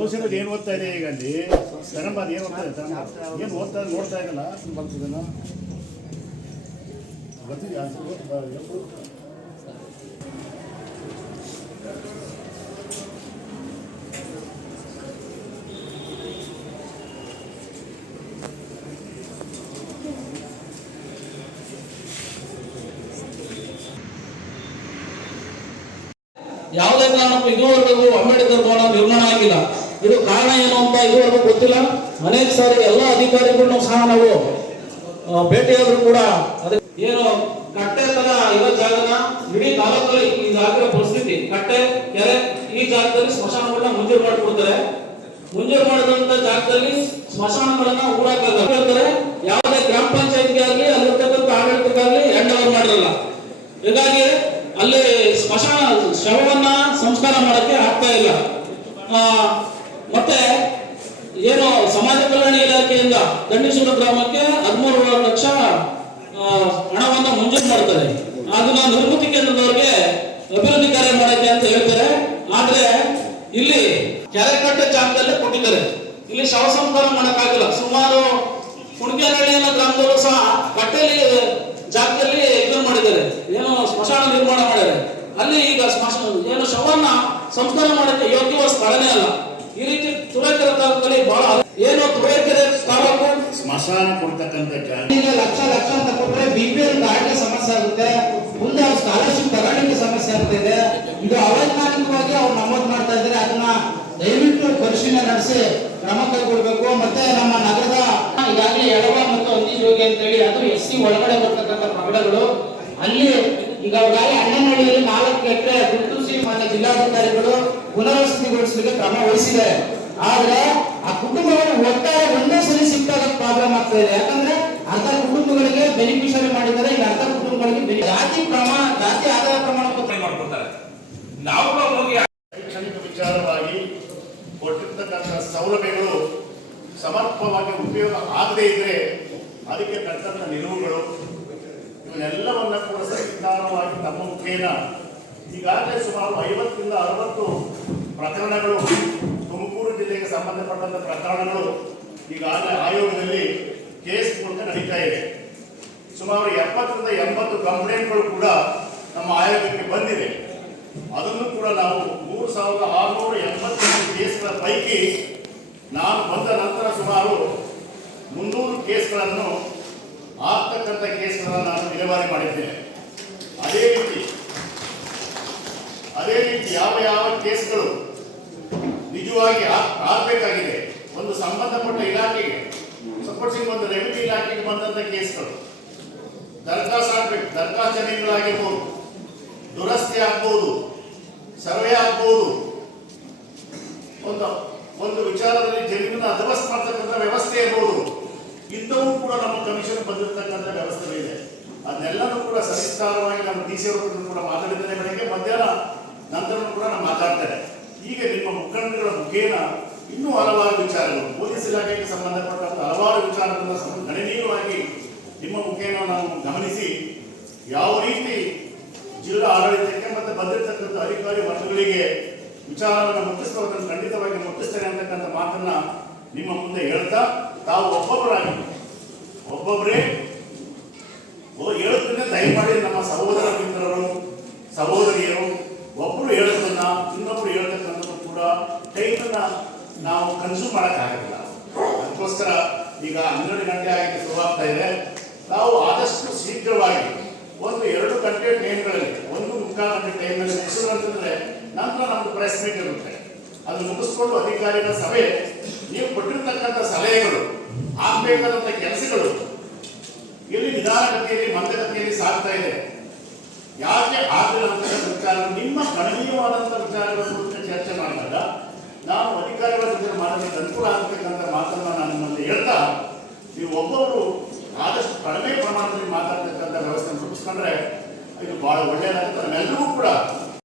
Social ಏನು ಓದ್ತಾ ಇದೆ ಈಗ ಅಲ್ಲಿ ತರಂಬಾದ್ ಏನು ಓದ್ತಾ ಇದೆ ಏನು ಓದ್ತಾ ನೋಡ್ತಾ ಇದ್ದಲ್ಲ ಬರ್ತದನ ಬರ್ತಿದ್ಯಾ ಯಾವುದೇ ಕಾರಣಕ್ಕೂ ಇದುವರೆಗೂ ಅಂಬೇಡ್ಕರ್ ಭವನ ನಿರ್ಮಾಣ ಆಗಿಲ್ಲ. ಇದು ಕಾರಣ ಏನು ಅಂತ ಇದುವರೆಗೂ ಗೊತ್ತಿಲ್ಲ. ಅನೇಕ ಸಾರಿ ಎಲ್ಲ ಅಧಿಕಾರಿಗಳನ್ನು ಸಹ ನಾವು ಭೇಟಿಯಾದ್ರು ಕೂಡ ಏನು ಕಟ್ಟೆ ತರ ಇರೋ ಜಾಗನ ಇಡೀ ತಾಲೂಕಲ್ಲಿ ಇದಾಗಿರೋ ಪರಿಸ್ಥಿತಿ, ಕಟ್ಟೆ ಕೆರೆ ಈ ಜಾಗದಲ್ಲಿ ಸ್ಮಶಾನಗಳನ್ನ ಮಂಜೂರು ಮಾಡಿಕೊಡ್ತಾರೆ. ಮಂಜೂರು ಮಾಡಿದಂತ ಜಾಗದಲ್ಲಿ ಸ್ಮಶಾನಗಳನ್ನ ಊರಾಕಲ್ತಾರೆ. ಯಾವುದೇ ಗ್ರಾಮ ಪಂಚಾಯತ್ಗೆ ಆಗಲಿ ಅಲ್ಲಿರ್ತಕ್ಕಂಥ ಆಡಳಿತಕ್ಕಾಗಲಿ ಹ್ಯಾಂಡ್ ಓವರ್ ಮಾಡಿರಲ್ಲ. ಹೀಗಾಗಿ ಅಲ್ಲಿ ಸ್ಮಶಾನ ಶವವನ್ನ ಸಂಸ್ಕಾರ ಮಾಡಕ್ಕೆ ಆಗ್ತಾ ಇಲ್ಲ. ಮತ್ತೆ ಏನು ಸಮಾಜ ಕಲ್ಯಾಣ ಇಲಾಖೆಯಿಂದ ದಂಡೇಶ್ವರ ಗ್ರಾಮಕ್ಕೆ 13 ಲಕ್ಷ ಹಣವನ್ನ ಮಂಜೂರು ಮಾಡ್ತಾರೆ. ಅದನ್ನ ನಿರ್ಮಿತಿ ಕೇಂದ್ರದವರಿಗೆ ಅಭಿವೃದ್ಧಿ ಕಾರ್ಯ ಮಾಡಕ್ಕೆ ಅಂತ ಹೇಳ್ತಾರೆ. ಆದ್ರೆ ಇಲ್ಲಿ ಕೆರೆ ಕಟ್ಟೆ ಜಾಗದಲ್ಲೇ ಕೊಟ್ಟಿದ್ದಾರೆ. ಇಲ್ಲಿ ಶವ ಸಂಸ್ಕಾರ ಮಾಡಕ್ಕಾಗಿಲ್ಲ. ಸುಮಾರು ಕುಣಕೇನಹಳ್ಳಿ ಅನ್ನೋ ಗ್ರಾಮದವರು ಸಹ ಕಟ್ಟೆಯಲ್ಲಿ ಜಾಗದಲ್ಲಿ ಇದನ್ನು ಮಾಡಿದ್ದಾರೆ, ಏನು ಸ್ಮಶಾನ ನಿರ್ಮಾಣ ಮಾಡಿದ್ದಾರೆ. ಅಲ್ಲಿ ಈಗ ಸ್ಮಶಾನ ಏನು ಶವನ್ನ ಸಂಸ್ಕಾರ ಮಾಡಕ್ಕೆ ಯೋಗ್ಯವಾದ ಸ್ಥಳನೇ ಅಲ್ಲ. ಈ ರೀತಿ ತುರುವೇಕೆರೆ ತಾಲೂಕಲ್ಲಿ ಬಹಳ ಏನು ತುರುವೇಕೆರೆ ತಾಲೂಕು ಸ್ಮಶಾನ ಕೊಡ್ತಕ್ಕಂಥ ಲಕ್ಷ ಅಂತ ಕೊಟ್ಟರೆ BPL ಕಾರ್ಡ್ಗೆ ಸಮಸ್ಯೆ ಆಗುತ್ತೆ, ಮುಂದೆ ಅವ್ರ ಸ್ಕಾಲರ್ಶಿಪ್ ತಗೊಳ್ಳಿಕ್ಕೆ ಸಮಸ್ಯೆ ಆಗ್ತಿದೆ. ಇದು ಅವೈಜ್ಞಾನಿಕವಾಗಿ ಅವ್ರು ನಮೂದು ಮಾಡ್ತಾ ಇದ್ದಾರೆ. ಅದನ್ನ ದಯವಿಟ್ಟು ಪರಿಶೀಲನೆ ನಡೆಸಿ ಕ್ರಮ ಕೈಗೊಳ್ಬೇಕು. ಮತ್ತೆ ನಮ್ಮ ನಗರದ ಈಗಾಗಲೇ ಎಡವ ಮತ್ತು ಅಂದಿಜೋಗಿ ಅಂತ ಹೇಳಿ ಅದು SC ಒಳಗಡೆ ಬರ್ತಕ್ಕಂಥ ಪಗಡಗಳು ಅಲ್ಲಿ ಈಗಾಗಲೇ ಅಣ್ಣನಹಳ್ಳಿಯಲ್ಲಿ 4 ಎಕರೆ ಗುರುತಿಸಿ ಮಾನ್ಯ ಜಿಲ್ಲಾಧಿಕಾರಿಗಳು ಪುನರ್ವಸತಿಗೊಳಿಸಲಿಕ್ಕೆ ಕ್ರಮ ವಹಿಸಿದ್ದಾರೆ. ಆದ್ರೆ ಆ ಕುಟುಂಬಗಳು ಒಟ್ಟಾರೆ ಒಂದೇ ಸಲ ಸಿಕ್ಕಾಗ ಪ್ರಾಬ್ಲಮ್ ಆಗ್ತಾ ಇದೆ. ಯಾಕಂದ್ರೆ ಅರ್ಧ ಕುಟುಂಬಗಳಿಗೆ ಬೆನಿಫಿಷರಿ ಮಾಡಿದ್ದಾರೆ, ಈಗ ಅರ್ಧ ಕುಟುಂಬಗಳಿಗೆ ಜಾತಿ ಆದಾಯ ಪ್ರಮಾಣ ಪತ್ರ ಮಾಡ್ಕೊಳ್ತಾರೆ. ನಾವು ಹೋಗಿ ಶೈಕ್ಷಣಿಕ ವಿಚಾರವಾಗಿ ಕೊಟ್ಟಿರ್ತಕ್ಕಂಥ ಸೌಲಭ್ಯಗಳು ಸಮರ್ಪಕವಾಗಿ ಉಪಯೋಗ ಆಗದೇ ಇದ್ರೆ ಅದಕ್ಕೆ ತಕ್ಕಂಥ ನಿಲುವುಗಳು ಇವನ್ನೆಲ್ಲವನ್ನ ಕೂಡ ಸಂವಿಧಾನವಾಗಿ ತಮ್ಮ ಮುಖೇನ ಈಗಾಗಲೇ ಸುಮಾರು 50ರಿಂದ 60 ಪ್ರಕರಣಗಳು ತುಮಕೂರು ಜಿಲ್ಲೆಗೆ ಸಂಬಂಧಪಟ್ಟಂತ ಪ್ರಕರಣಗಳು ಈಗಾಗಲೇ ಆಯೋಗದಲ್ಲಿ ಕೇಸ್ ಮೂಲಕ ನಡೀತಾ ಇದೆ. ಸುಮಾರು 70ರಿಂದ 80 ಕಂಪ್ಲೇಂಟ್ಗಳು ಕೂಡ ನಮ್ಮ ಆಯೋಗಕ್ಕೆ ಬಂದಿದೆ. ಅದನ್ನು ಕೂಡ ನಾವು 3688 ಕೇಸ್ಗಳ ಪೈಕಿ ನಾನು ಬಂದ ನಂತರ ಸುಮಾರು 300 ಕೇಸ್ಗಳನ್ನು ಆಗ್ತಕ್ಕಂಥ ಕೇಸ್ಗಳನ್ನು ನಾನು ವಿಲೇವಾರಿ ಮಾಡಿದ್ದೇನೆ. ಅದೇ ರೀತಿ ಯಾವ ಕೇಸ್ಗಳು ನಿಜವಾಗಿ ಆಗಬೇಕಾಗಿದೆ, ಒಂದು ಸಂಬಂಧಪಟ್ಟ ಇಲಾಖೆಗೆ ಸಪೋರ್ಟಿಂಗ್ ಒಂದು ರೆವಿನ್ಯೂ ಇಲಾಖೆಗೆ ಬಂದಂಥ ಕೇಸ್ಗಳು ದರಖಾಸ್ತು ಆಗಬೇಕು, ದರಖಾಸ್ತು ಜಮೀನುಗಳಾಗಿರ್ಬೋದು, ದುರಸ್ತಿ ಆಗ್ಬೋದು, ಸರ್ವೆ ಆಗ್ಬೋದು, ಒಂದು ವಿಚಾರದಲ್ಲಿ ಜಮೀನನ್ನು ಅಧ್ವಸ್ತ ಮಾಡ್ತಕ್ಕಂಥ ವ್ಯವಸ್ಥೆ ಇರ್ಬೋದು, ಇಂಥವೂ ಕೂಡ ನಮ್ಮ ಕಮಿಷನ್ ಬಂದಿರತಕ್ಕಂಥ ವ್ಯವಸ್ಥೆ ಇದೆ. ಅದನ್ನೆಲ್ಲನೂ ಕೂಡ ಸವಿಸ್ತಾರವಾಗಿ ನಮ್ಮ DC ಅವರು ಕೂಡ ಮಾತಾಡಿದ್ದೇನೆ. ಬೆಳಗ್ಗೆ ಮಧ್ಯಾಹ್ನ ನಂತರ ಕೂಡ ನಾನು ಮಾತಾಡ್ತೇನೆ. ಈಗ ನಿಮ್ಮ ಮುಖಂಡಗಳ ಮುಖೇನ ಇನ್ನೂ ಹಲವಾರು ವಿಚಾರಗಳು, ಪೊಲೀಸ್ ಇಲಾಖೆಗೆ ಸಂಬಂಧಪಟ್ಟಂತ ಹಲವಾರು ವಿಚಾರಗಳನ್ನು ಗಣನೀಯವಾಗಿ ನಿಮ್ಮ ಮುಖೇನ ನಾವು ಗಮನಿಸಿ ಯಾವ ರೀತಿ ಜಿಲ್ಲಾ ಆಡಳಿತಕ್ಕೆ ಮತ್ತು ಬಂದಿರತಕ್ಕಂಥ ಅಧಿಕಾರಿ ವರ್ಗಗಳಿಗೆ ವಿಚಾರವನ್ನು ಮುಟ್ಟಿಸುವುದನ್ನು ಖಂಡಿತವಾಗಿ ಮುಟ್ಟಿಸ್ತೇನೆ ಅಂತಕ್ಕಂಥ ಮಾತನ್ನ ನಿಮ್ಮ ಮುಂದೆ ಹೇಳ್ತಾ, ತಾವು ಒಬ್ಬೊಬ್ಬರೇ ಹೇಳೋದನ್ನೇ ದಯಮಾಡಿ ನಮ್ಮ ಸಹೋದರ ಮಿತ್ರರು ಸಹೋದರಿಯರು ಒಬ್ಬರು ಹೇಳೋದನ್ನ ಇನ್ನೊಬ್ರು ಹೇಳ್ತಕ್ಕಂಥದ್ದು ಕೂಡ ಟೈಮನ್ನ ನಾವು ಕನ್ಸ್ಯೂಮ್ ಮಾಡೋಕ್ಕಾಗಲ್ಲ. ಅದಕ್ಕೋಸ್ಕರ ಈಗ 12 ಗಂಟೆ ಆಗಿ ಶುರುವಾಗ್ತಾ ಇದೆ. ನಾವು ಆದಷ್ಟು ಶೀಘ್ರವಾಗಿ 1-2 ಗಂಟೆ ಟೈಮ್ಗಳಲ್ಲಿ 1-3 ಗಂಟೆ ಟೈಮ್ನಲ್ಲಿ ಮುಗಿಸೋದಂತಂದ್ರೆ ನಂತರ ನಮ್ದು ಪ್ರೆಸ್ ಮೀಟ್ ಇರುತ್ತೆ. ಅದು ಮುಗಿಸ್ಕೊಂಡು ಅಧಿಕಾರಿಗಳ ಸಭೆ, ನೀವು ಕೊಟ್ಟಿರ್ತಕ್ಕಂಥ ಸಲಹೆಗಳು, ಆಗ್ಬೇಕಾದಂಥ ಕೆಲಸಗಳು ಎಲ್ಲಿ ನಿಧಾನಗತಿಯಲ್ಲಿ ಮಂದಗತಿಯಲ್ಲಿ ಸಾಗ್ತಾ ಇದೆ, ಯಾಕೆ ಆಗಲಿಲ್ಲ ಅಂತಕ್ಕಂಥ ವಿಚಾರಗಳು, ನಿಮ್ಮ ಗಣನೀಯವಾದಂಥ ವಿಚಾರಗಳ ಕುರಿತು ಚರ್ಚೆ ಮಾಡಿದಾಗ ನಾವು ಅಧಿಕಾರಿಗಳ ಜೊತೆ ಮಾಡೋದಕ್ಕೆ ಅನುಕೂಲ ಆಗತಕ್ಕಂಥ ಮಾತನ್ನು ನಾನು ನಿಮ್ಮಲ್ಲಿ ಹೇಳ್ತಾ, ನೀವು ಒಬ್ಬೊಬ್ಬರು ಆದಷ್ಟು ಕಡಿಮೆ ಪ್ರಮಾಣದಲ್ಲಿ ಮಾತಾಡ್ತಕ್ಕಂಥ ವ್ಯವಸ್ಥೆ ರೂಪಿಸ್ಕೊಂಡ್ರೆ ಇದು ಬಹಳ ಒಳ್ಳೆಯದಾಗುತ್ತೆ. ನಮ್ಮೆಲ್ಲರೂ ಕೂಡ